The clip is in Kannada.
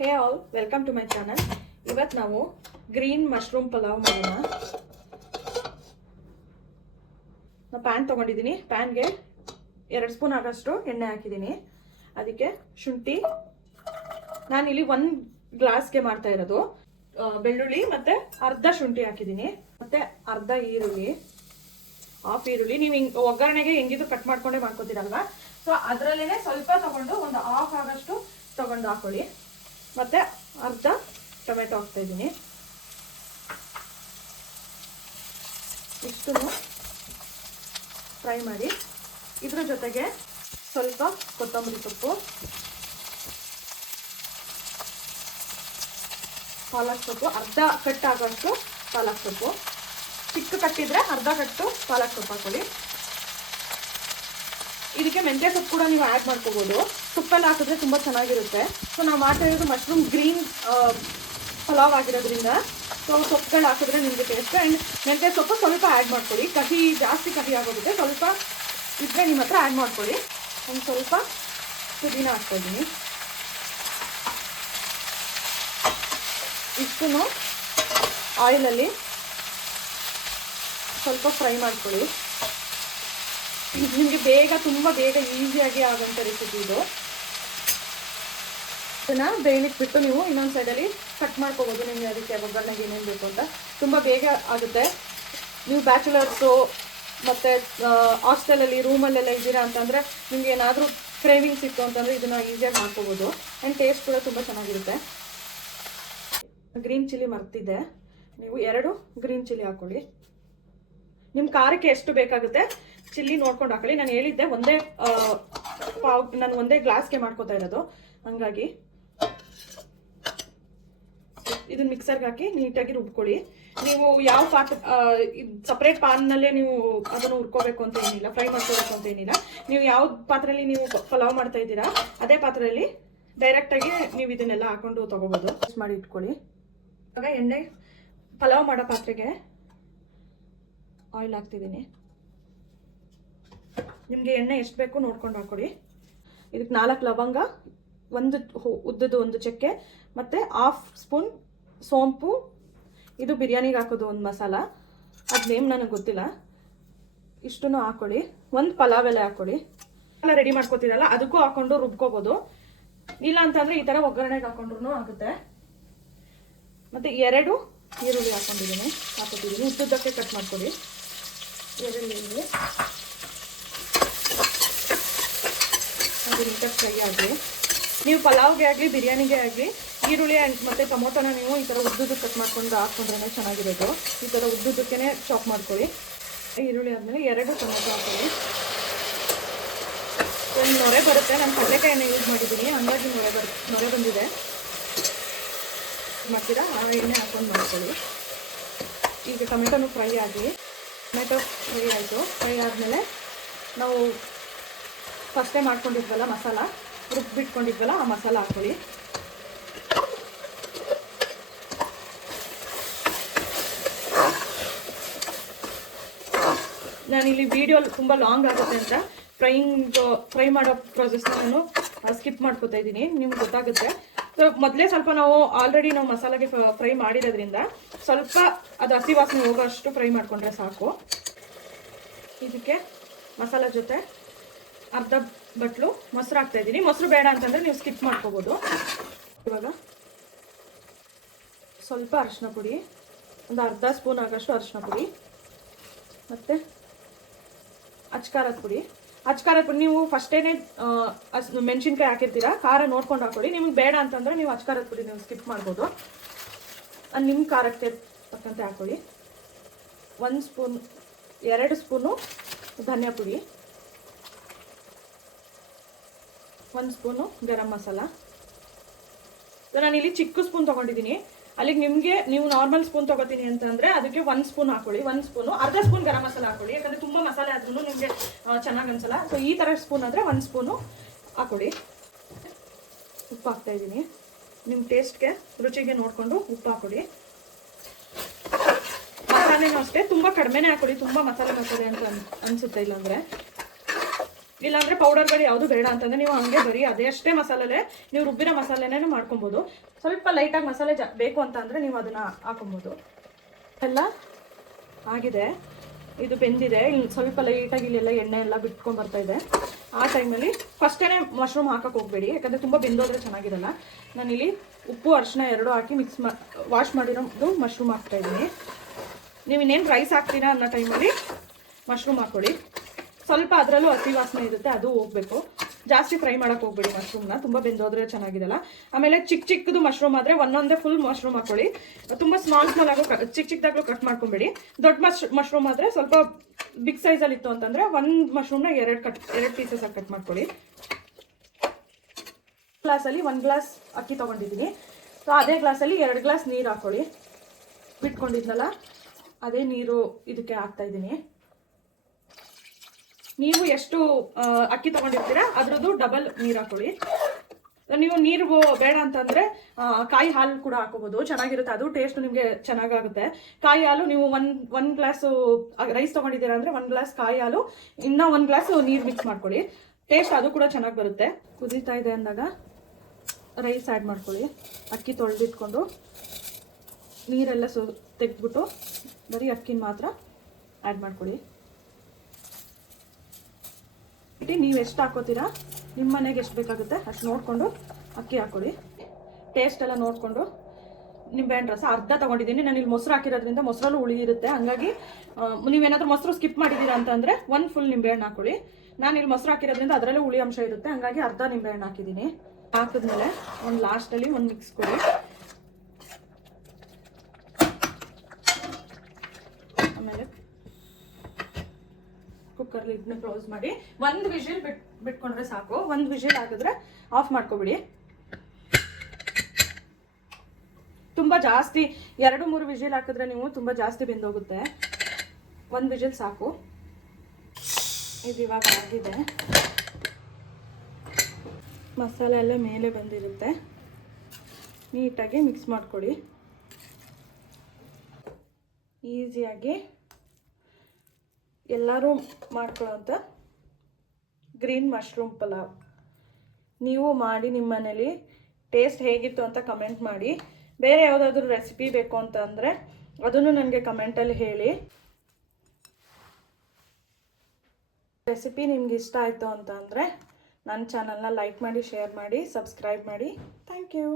Hey all, welcome to my channel. ಇವತ್ತು ನಾವು ಗ್ರೀನ್ ಮಶ್ರೂಮ್ ಪಲಾವ್ ಮಾಡೋಣ. ನಾನು ಪ್ಯಾನ್ ತೊಗೊಂಡಿದ್ದೀನಿ. ಪ್ಯಾನ್ಗೆ 2 ಸ್ಪೂನ್ ಆಗೋಷ್ಟು ಎಣ್ಣೆ ಹಾಕಿದ್ದೀನಿ. ಅದಕ್ಕೆ ಶುಂಠಿ, ನಾನಿಲ್ಲಿ 1 ಗ್ಲಾಸ್ಗೆ ಮಾಡ್ತಾ ಇರೋದು. ಬೆಳ್ಳುಳ್ಳಿ ಮತ್ತು ಅರ್ಧ ಶುಂಠಿ ಹಾಕಿದ್ದೀನಿ. ಮತ್ತು ಅರ್ಧ ಈರುಳ್ಳಿ, ಹಾಫ್ ಈರುಳ್ಳಿ. ನೀವು ಹಿಂಗೆ ಒಗ್ಗರಣೆಗೆ ಹೆಂಗಿದ್ರು ಕಟ್ ಮಾಡ್ಕೊಂಡೇ ಮಾಡ್ಕೊತೀರಲ್ವ, ಸೊ ಅದರಲ್ಲೇ ಸ್ವಲ್ಪ ತಗೊಂಡು ಒಂದು ಹಾಫ್ ಆಗೋಷ್ಟು ತಗೊಂಡು ಹಾಕೊಳ್ಳಿ. ಮತ್ತು ಅರ್ಧ ಟೊಮೆಟೊ ಹಾಕ್ತಾ ಇದ್ದೀನಿ. ಇಷ್ಟನ್ನು ಫ್ರೈ ಮಾಡಿ. ಇದ್ರ ಜೊತೆಗೆ ಸ್ವಲ್ಪ ಕೊತ್ತಂಬರಿ ಸೊಪ್ಪು, ಪಾಲಕ್ ಸೊಪ್ಪು, ಅರ್ಧ ಕಟ್ ಆಗೋಷ್ಟು ಪಾಲಕ್ ಸೊಪ್ಪು. ಚಿಕ್ಕ ಕಟ್ಟಿದ್ರೆ ಅರ್ಧ ಕಟ್ಟು ಪಾಲಕ್ ಸೊಪ್ಪು ಹಾಕೊಳ್ಳಿ. ಇದಕ್ಕೆ ಮೆಂತ್ಯ ಸೊಪ್ಪು ಕೂಡ ನೀವು ಆ್ಯಡ್ ಮಾಡ್ಕೋಬೋದು. ಸೊಪ್ಪೆಲ್ಲ ಹಾಕಿದ್ರೆ ತುಂಬ ಚೆನ್ನಾಗಿರುತ್ತೆ. ಸೊ ನಾವು ಮಾಡ್ತಾ ಇರೋದು ಮಶ್ರೂಮ್ ಗ್ರೀನ್ ಪಲಾವ್ ಆಗಿರೋದ್ರಿಂದ ಸೊ ಸೊಪ್ಪುಗಳು ಹಾಕಿದ್ರೆ ನಿಮಗೆ ಟೇಸ್ಟ್. ಆ್ಯಂಡ್ ಮೆಂತ್ಯ ಸೊಪ್ಪು ಸ್ವಲ್ಪ ಆ್ಯಡ್ ಮಾಡ್ಕೊಳ್ಳಿ. ಜಾಸ್ತಿ ಕಹಿ ಆಗೋಗುತ್ತೆ. ಸ್ವಲ್ಪ ಇದ್ರೆ ನಿಮ್ಮ ಹತ್ರ ಆ್ಯಡ್ ಮಾಡ್ಕೊಳ್ಳಿ. ಒಂದು ಸ್ವಲ್ಪ ಪುದೀನ ಹಾಕ್ತಾಯಿದ್ದೀನಿ. ಇಷ್ಟನ್ನು ಆಯಿಲಲ್ಲಿ ಸ್ವಲ್ಪ ಫ್ರೈ ಮಾಡ್ಕೊಳ್ಳಿ. ನಿಮಗೆ ತುಂಬ ಬೇಗ ಈಸಿಯಾಗಿ ಆಗೋಂಥ ರೆಸಿಪಿ ಇದು. ಇದನ್ನು ಬೇಯಲಿಕ್ಕೆ ಬಿಟ್ಟು ನೀವು ಇನ್ನೊಂದು ಸೈಡಲ್ಲಿ ಕಟ್ ಮಾಡ್ಕೋಬೋದು. ನಿಮಗೆ ಅದಕ್ಕೆ ಒಗ್ಗರಣೆಗೆ ಏನೇನು ಬೇಕು ಅಂತ ತುಂಬ ಬೇಗ ಆಗುತ್ತೆ. ನೀವು ಬ್ಯಾಚುಲರ್ಸು ಮತ್ತು ಹಾಸ್ಟೆಲಲ್ಲಿ ರೂಮಲ್ಲೆಲ್ಲ ಇದ್ದೀರಾ ಅಂತಂದರೆ ನಿಮ್ಗೆ ಏನಾದರೂ ಕ್ರೇವಿಂಗ್ಸ್ ಇತ್ತು ಅಂತಂದರೆ ಇದನ್ನು ಈಸಿಯಾಗಿ ಮಾಡ್ಕೋಬೋದು. ಆ್ಯಂಡ್ ಟೇಸ್ಟ್ ಕೂಡ ತುಂಬ ಚೆನ್ನಾಗಿರುತ್ತೆ. ಗ್ರೀನ್ ಚಿಲ್ಲಿ ಮರ್ತಿದ್ದೆ, ನೀವು 2 ಗ್ರೀನ್ ಚಿಲ್ಲಿ ಹಾಕ್ಕೊಳ್ಳಿ. ನಿಮ್ಮ ಖಾರಕ್ಕೆ ಎಷ್ಟು ಬೇಕಾಗುತ್ತೆ ಚಿಲ್ಲಿ ನೋಡ್ಕೊಂಡು ಹಾಕೊಳ್ಳಿ. ನಾನು ಹೇಳಿದ್ದೆ ನಾನು ಒಂದೇ ಗ್ಲಾಸ್ಗೆ ಮಾಡ್ಕೋತಾ ಇರೋದು, ಹಂಗಾಗಿ ಇದನ್ನ ಮಿಕ್ಸರ್ಗೆ ಹಾಕಿ ನೀಟಾಗಿ ರುಬ್ಕೊಳ್ಳಿ. ನೀವು ಯಾವ ಸಪ್ರೇಟ್ ಪಾನ್ನಲ್ಲೇ ನೀವು ಅದನ್ನು ಹುರ್ಕೋಬೇಕು ಅಂತ ಏನಿಲ್ಲ, ಫ್ರೈ ಮಾಡ್ಕೋಬೇಕು ಅಂತ ಏನಿಲ್ಲ. ನೀವು ಯಾವ ಪಾತ್ರೆಯಲ್ಲಿ ನೀವು ಪಲಾವ್ ಮಾಡ್ತಾ ಇದ್ದೀರಾ ಅದೇ ಪಾತ್ರೆಯಲ್ಲಿ ಡೈರೆಕ್ಟಾಗಿ ನೀವು ಇದನ್ನೆಲ್ಲ ಹಾಕೊಂಡು ತೊಗೋಬೋದು. ಮಿಕ್ಸ್ ಮಾಡಿ ಇಟ್ಕೊಳ್ಳಿ. ಆಗ ಎಣ್ಣೆ ಪಲಾವ್ ಮಾಡೋ ಪಾತ್ರೆಗೆ ಆಯಿಲ್ ಹಾಕ್ತಿದ್ದೀನಿ. ನಿಮಗೆ ಎಣ್ಣೆ ಎಷ್ಟು ಬೇಕು ನೋಡ್ಕೊಂಡು ಹಾಕೊಳ್ಳಿ. ಇದಕ್ಕೆ 4 ಲವಂಗ, ಉದ್ದದ್ದು ಚಕ್ಕೆ, ಮತ್ತು 1/2 ಸ್ಪೂನ್ ಸೋಂಪು. ಇದು ಬಿರಿಯಾನಿಗೆ ಹಾಕೋದು ಒಂದು ಮಸಾಲ, ಅದು ನೇಮ್ ನನಗೆ ಗೊತ್ತಿಲ್ಲ. ಇಷ್ಟನ್ನು ಹಾಕೊಳ್ಳಿ. 1 ಪಲಾವ್ ಎಲೆ ಹಾಕೊಳ್ಳಿ. ಎಲ್ಲ ರೆಡಿ ಮಾಡ್ಕೊತೀರಲ್ಲ ಅದಕ್ಕೂ ಹಾಕೊಂಡು ರುಬ್ಕೋಬೋದು. ಇಲ್ಲ ಅಂತಂದರೆ ಈ ಥರ ಒಗ್ಗರಣೆಗೆ ಹಾಕೊಂಡ್ರೂ ಆಗುತ್ತೆ. ಮತ್ತು 2 ಈರುಳ್ಳಿ ಹಾಕೋತಿದ್ದೀನಿ. ಉದ್ದಕ್ಕೆ ಕಟ್ ಮಾಡ್ಕೊಳ್ಳಿ. 2 ಈರುಳ್ಳಿ ಅದು ನೀಟಾಗಿ ಫ್ರೈ ಆಗಲಿ. ನೀವು ಪಲಾವ್ಗೆ ಆಗಲಿ ಬಿರಿಯಾನಿಗೆ ಆಗಲಿ ಈರುಳ್ಳಿ ಮತ್ತು ಟೊಮೊಟೊನ ನೀವು ಈ ಥರ ಉದ್ದುದ್ದು ಕಟ್ ಮಾಡ್ಕೊಂಡು ಹಾಕ್ಕೊಂಡ್ರೆ ಚೆನ್ನಾಗಿರೋದು. ಈ ಥರ ಉದ್ದುದ್ದಕ್ಕೇ ಚಾಪ್ ಮಾಡ್ಕೊಳ್ಳಿ. ಈರುಳ್ಳಿ ಆದಮೇಲೆ 2 ಟೊಮೊಟೊ ಹಾಕೊಳ್ಳಿ. ಒಂದು ನೊರೆ ಬರುತ್ತೆ. ನಾನು ಕಡಲೆಕಾಯನ್ನು ಯೂಸ್ ಮಾಡಿದ್ದೀನಿ, ಹಂಗಾಗಿ ನೊರೆ ಬಂದಿದೆ. ಮಾಡ್ತೀರಾ ಆ ಎಣ್ಣೆ ಹಾಕೊಂಡು ಮಾಡ್ಕೊಳ್ಳಿ. ಈಗ ಟೊಮೆಟೊನು ಫ್ರೈ ಆಗಲಿ. ಟೊಮೆಟೊ ಫ್ರೈ ಆಯಿತು. ಫ್ರೈ ಆದಮೇಲೆ ನಾವು ಫಸ್ಟೇ ಮಾಡ್ಕೊಂಡಿದ್ವಲ್ಲ ಮಸಾಲ, ರುಬ್ಬಿಟ್ಕೊಂಡಿದ್ವಲ್ಲ ಆ ಮಸಾಲ ಹಾಕೊಳ್ಳಿ. ನಾನಿಲ್ಲಿ ವಿಡಿಯೋ ತುಂಬ ಲಾಂಗ್ ಆಗುತ್ತೆ ಅಂತ ಫ್ರೈ ಮಾಡೋ ಪ್ರೊಸೆಸ್ನ ನಾನು ಸ್ಕಿಪ್ ಮಾಡ್ಕೊತಾ ಇದ್ದೀನಿ. ನಿಮ್ಗೆ ಗೊತ್ತಾಗುತ್ತೆ. ಸೊ ಮೊದಲೇ ಸ್ವಲ್ಪ ಆಲ್ರೆಡಿ ನಾವು ಮಸಾಲೆಗೆ ಫ್ರೈ ಮಾಡಿರೋದ್ರಿಂದ ಸ್ವಲ್ಪ ಅದು ಹಸಿ ವಾಸನೆ ಹೋಗೋಷ್ಟು ಫ್ರೈ ಮಾಡಿಕೊಂಡ್ರೆ ಸಾಕು. ಇದಕ್ಕೆ ಮಸಾಲ ಜೊತೆ ಅರ್ಧ ಬಟ್ಲು ಮೊಸರು ಹಾಕ್ತಾಯಿದ್ದೀನಿ. ಮೊಸರು ಬೇಡ ಅಂತಂದರೆ ನೀವು ಸ್ಕಿಪ್ ಮಾಡ್ಕೋಬೋದು. ಇವಾಗ ಸ್ವಲ್ಪ ಅರಿಶಿನ ಪುಡಿ, ಒಂದು ಅರ್ಧ ಸ್ಪೂನ್ ಆಗೋಷ್ಟು ಅರಿಶಿನ ಪುಡಿ, ಮತ್ತು ಅಚ್ಕಾರದ ಪುಡಿ ನೀವು ಫಸ್ಟೇ ಮೆಣಸಿನ್ಕಾಯಿ ಹಾಕಿರ್ತೀರಾ, ಖಾರ ನೋಡ್ಕೊಂಡು ಹಾಕೊಳ್ಳಿ. ನಿಮಗೆ ಬೇಡ ಅಂತಂದರೆ ನೀವು ಅಚ್ಕಾರದ ಪುಡಿ ನೀವು ಸ್ಕಿಪ್ ಮಾಡ್ಬೋದು. ನಿಮ್ಮ ಖಾರಕ್ಕೆ ತಕ್ಕಂತೆ ಹಾಕೊಳ್ಳಿ. 2 ಸ್ಪೂನು ಧನಿಯಾ ಪುಡಿ, 1 ಸ್ಪೂನು ಗರಂ ಮಸಾಲ. ನಾನಿಲ್ಲಿ ಚಿಕ್ಕ ಸ್ಪೂನ್ ತೊಗೊಂಡಿದ್ದೀನಿ. ಅಲ್ಲಿಗೆ ನೀವು ನಾರ್ಮಲ್ ಸ್ಪೂನ್ ತೊಗೋತೀನಿ ಅಂತಂದರೆ ಅದಕ್ಕೆ 1 ಸ್ಪೂನ್ ಹಾಕೊಳ್ಳಿ. 1 ಸ್ಪೂನು, ಅರ್ಧ ಸ್ಪೂನ್ ಗರಂ ಮಸಾಲ ಹಾಕೊಳ್ಳಿ. ಯಾಕಂದರೆ ತುಂಬ ಮಸಾಲೆ ಆದ್ರೂ ನಿಮಗೆ ಚೆನ್ನಾಗಿ ಅನಿಸಲ್ಲ. ಸೊ ಈ ಥರ ಸ್ಪೂನ್ ಆದರೆ 1 ಸ್ಪೂನು ಹಾಕೊಳ್ಳಿ. ಉಪ್ಪು ಹಾಕ್ತಾಯಿದ್ದೀನಿ. ನಿಮ್ಮ ಟೇಸ್ಟ್ಗೆ ರುಚಿಗೆ ನೋಡಿಕೊಂಡು ಉಪ್ಪು ಹಾಕೊಳ್ಳಿ. ಮಸಾಲೆನೂ ಅಷ್ಟೇ ತುಂಬ ಕಡಿಮೆನೇ ಹಾಕೊಳ್ಳಿ. ತುಂಬ ಮಸಾಲೆ ಅಂತ ಅನಿಸುತ್ತೆ ಇಲ್ಲಾಂದರೆ. ಇಲ್ಲಾಂದರೆ ಪೌಡರ್ಗಳು ಯಾವುದು ಬೇಡ ಅಂತಂದರೆ ನೀವು ಹಂಗೆ ಬರೀ ಅದೇ ಅಷ್ಟೇ ಮಸಾಲೆ ನೀವು ರುಬ್ಬಿರೋ ಮಸಾಲೆನೇ ಮಾಡ್ಕೊಬೋದು. ಸ್ವಲ್ಪ ಲೈಟಾಗಿ ಮಸಾಲೆ ಬೇಕು ಅಂತ ಅಂದರೆ ನೀವು ಅದನ್ನು ಹಾಕೊಬೋದು. ಎಲ್ಲ ಆಗಿದೆ, ಇದು ಬೆಂದಿದೆ. ಇಲ್ಲಿ ಸ್ವಲ್ಪ ಲೈಟಾಗಿ ಇಲ್ಲೆಲ್ಲ ಎಣ್ಣೆ ಎಲ್ಲ ಬಿಟ್ಕೊಂಡು ಬರ್ತಾ ಇದೆ. ಆ ಟೈಮಲ್ಲಿ ಫಸ್ಟೇ ಮಶ್ರೂಮ್ ಹಾಕಕ್ಕೆ ಹೋಗಬೇಡಿ, ಯಾಕಂದರೆ ತುಂಬ ಬೆಂದೋದ್ರೆ ಚೆನ್ನಾಗಿರಲ್ಲ. ನಾನಿಲ್ಲಿ ಉಪ್ಪು ಅರಿಶಿನ 2 ಹಾಕಿ ವಾಶ್ ಮಾಡಿರೋದು ಮಶ್ರೂಮ್ ಹಾಕ್ತಾಯಿದ್ದೀನಿ. ನೀವು ಇನ್ನೇನು ರೈಸ್ ಹಾಕ್ತೀರಾ ಅನ್ನೋ ಟೈಮಲ್ಲಿ ಮಶ್ರೂಮ್ ಹಾಕ್ಕೊಳ್ಳಿ. ಸ್ವಲ್ಪ ಅದರಲ್ಲೂ ಹಸಿ ವಾಸನೆ ಇರುತ್ತೆ, ಅದು ಹೋಗಬೇಕು. ಜಾಸ್ತಿ ಫ್ರೈ ಮಾಡೋಕ್ಕೆ ಹೋಗ್ಬೇಡಿ ಮಶ್ರೂಮ್ನ, ತುಂಬ ಬೆಂದೋದ್ರೆ ಚೆನ್ನಾಗಿರಲ್ಲ. ಆಮೇಲೆ ಚಿಕ್ಕದು ಮಶ್ರೂಮ್ ಆದರೆ ಒಂದೊಂದೇ ಫುಲ್ ಮಶ್ರೂಮ್ ಹಾಕ್ಕೊಳ್ಳಿ. ತುಂಬ ಸ್ಮಾಲ್ ಆಗೋ ಚಿಕ್ಕದಾಗಲೂ ಕಟ್ ಮಾಡ್ಕೊಬೇಡಿ. ದೊಡ್ಡ ಮಶ್ರೂಮ್ ಆದರೆ ಸ್ವಲ್ಪ ಬಿಗ್ ಸೈಜಲ್ಲಿ ಇತ್ತು ಅಂತಂದರೆ ಒಂದು ಮಶ್ರೂಮ್ನ 2 ಪೀಸಸ್ ಆಗಿ ಕಟ್ ಮಾಡ್ಕೊಳ್ಳಿ. ಗ್ಲಾಸಲ್ಲಿ 1 ಗ್ಲಾಸ್ ಅಕ್ಕಿ ತೊಗೊಂಡಿದ್ದೀನಿ. ಸೊ ಅದೇ ಗ್ಲಾಸಲ್ಲಿ 2 ಗ್ಲಾಸ್ ನೀರು ಹಾಕ್ಕೊಳ್ಳಿ. ಬಿಟ್ಕೊಂಡಿದ್ನಲ್ಲ ಅದೇ ನೀರು ಇದಕ್ಕೆ ಹಾಕ್ತಾಯಿದ್ದೀನಿ. ನೀವು ಎಷ್ಟು ಅಕ್ಕಿ ತೊಗೊಂಡಿರ್ತೀರಾ ಅದರದ್ದು ಡಬಲ್ ನೀರು ಹಾಕ್ಕೊಳ್ಳಿ. ನೀವು ನೀರು ಬೇಡ ಅಂತಂದರೆ ಕಾಯಿ ಹಾಲು ಕೂಡ ಹಾಕೋಬೋದು, ಚೆನ್ನಾಗಿರುತ್ತೆ, ಅದು ಟೇಸ್ಟ್ ನಿಮಗೆ ಚೆನ್ನಾಗಾಗುತ್ತೆ. ಕಾಯಿ ಹಾಲು ನೀವು ಒಂದು ಗ್ಲಾಸು ರೈಸ್ ತೊಗೊಂಡಿದ್ದೀರಾ ಅಂದರೆ 1 ಗ್ಲಾಸ್ ಕಾಯಿ ಹಾಲು, ಇನ್ನೂ 1 ಗ್ಲಾಸ್ ನೀರು ಮಿಕ್ಸ್ ಮಾಡ್ಕೊಳ್ಳಿ. ಟೇಸ್ಟ್ ಅದು ಕೂಡ ಚೆನ್ನಾಗಿ ಬರುತ್ತೆ. ಕುದೀತಾ ಇದೆ ಅಂದಾಗ ರೈಸ್ ಆ್ಯಡ್ ಮಾಡ್ಕೊಳ್ಳಿ. ಅಕ್ಕಿ ತೊಳೆದಿಟ್ಕೊಂಡು ನೀರೆಲ್ಲ ತೆಗೆದ್ಬಿಟ್ಟು ಬರೀ ಅಕ್ಕಿನ ಮಾತ್ರ ಆ್ಯಡ್ ಮಾಡ್ಕೊಳ್ಳಿ. ನೀವು ಎಷ್ಟು ಹಾಕೋತೀರಾ, ನಿಮ್ಮ ಮನೆಗೆ ಎಷ್ಟು ಬೇಕಾಗುತ್ತೆ ಅಷ್ಟು ನೋಡಿಕೊಂಡು ಅಕ್ಕಿ ಹಾಕ್ಕೊಳ್ಳಿ. ಟೇಸ್ಟ್ ಎಲ್ಲ ನೋಡಿಕೊಂಡು ನಿಂಬೆಹಣ್ಣು ರಸ ಅರ್ಧ ತೊಗೊಂಡಿದ್ದೀನಿ. ನಾನು ಇಲ್ಲಿ ಮೊಸರು ಹಾಕಿರೋದ್ರಿಂದ ಮೊಸರಲ್ಲೂ ಹುಳಿ ಇರುತ್ತೆ, ಹಂಗಾಗಿ ನೀವೇನಾದರೂ ಮೊಸರು ಸ್ಕಿಪ್ ಮಾಡಿದ್ದೀರಾ ಅಂತಂದರೆ 1 ಫುಲ್ ನಿಂಬೆಹಣ್ಣು ಹಾಕ್ಕೊಳ್ಳಿ. ನಾನು ಇಲ್ಲಿ ಮೊಸರು ಹಾಕಿರೋದ್ರಿಂದ ಅದರಲ್ಲೂ ಹುಳಿ ಅಂಶ ಇರುತ್ತೆ, ಹಂಗಾಗಿ ಅರ್ಧ ನಿಂಬೆಹಣ್ಣು ಹಾಕಿದ್ದೀನಿ. ಹಾಕಿದ್ಮೇಲೆ ಒಂದು ಲಾಸ್ಟಲ್ಲಿ ಒಂದು ಮಿಕ್ಸ್ ಕೊಡಿ. ಆಮೇಲೆ ಕುಕ್ಕರ್ ಲಿಡ್ನ ಕ್ಲೋಸ್ ಮಾಡಿ 1 ವಿಷಿಲ್ ಬಿಟ್ಕೊಂಡ್ರೆ ಸಾಕು. 1 ವಿಷಿಲ್ ಹಾಕಿದ್ರೆ ಆಫ್ ಮಾಡ್ಕೊಬಿಡಿ. ತುಂಬ ಜಾಸ್ತಿ 2-3 ವಿಷಿಲ್ ಹಾಕಿದ್ರೆ ನೀವು ತುಂಬ ಜಾಸ್ತಿ ಬೆಂದೋಗುತ್ತೆ. 1 ವಿಷಿಲ್ ಸಾಕು. ಇದು ಇವಾಗ ಆಗಿದೆ. ಮಸಾಲೆ ಎಲ್ಲ ಮೇಲೆ ಬಂದಿರುತ್ತೆ, ನೀಟಾಗಿ ಮಿಕ್ಸ್ ಮಾಡ್ಕೊಳ್ಳಿ. ಈಸಿಯಾಗಿ ಎಲ್ಲರೂ ಮಾಡ್ಕೊಳ್ಳೋಂಥ ಗ್ರೀನ್ ಮಶ್ರೂಮ್ ಪಲಾವ್ ನೀವು ಮಾಡಿ ನಿಮ್ಮ ಮನೇಲಿ ಟೇಸ್ಟ್ ಹೇಗಿತ್ತು ಅಂತ ಕಮೆಂಟ್ ಮಾಡಿ. ಬೇರೆ ಯಾವುದಾದ್ರೂ ರೆಸಿಪಿ ಬೇಕು ಅಂತ ಅಂದರೆ ಅದನ್ನು ನನಗೆ ಕಮೆಂಟಲ್ಲಿ ಹೇಳಿ. ರೆಸಿಪಿ ನಿಮ್ಗೆ ಇಷ್ಟ ಆಯಿತು ಅಂತ ಅಂದರೆ ನನ್ನ ಚಾನಲ್ನ ಲೈಕ್ ಮಾಡಿ, ಶೇರ್ ಮಾಡಿ, ಸಬ್ಸ್ಕ್ರೈಬ್ ಮಾಡಿ. Thank you.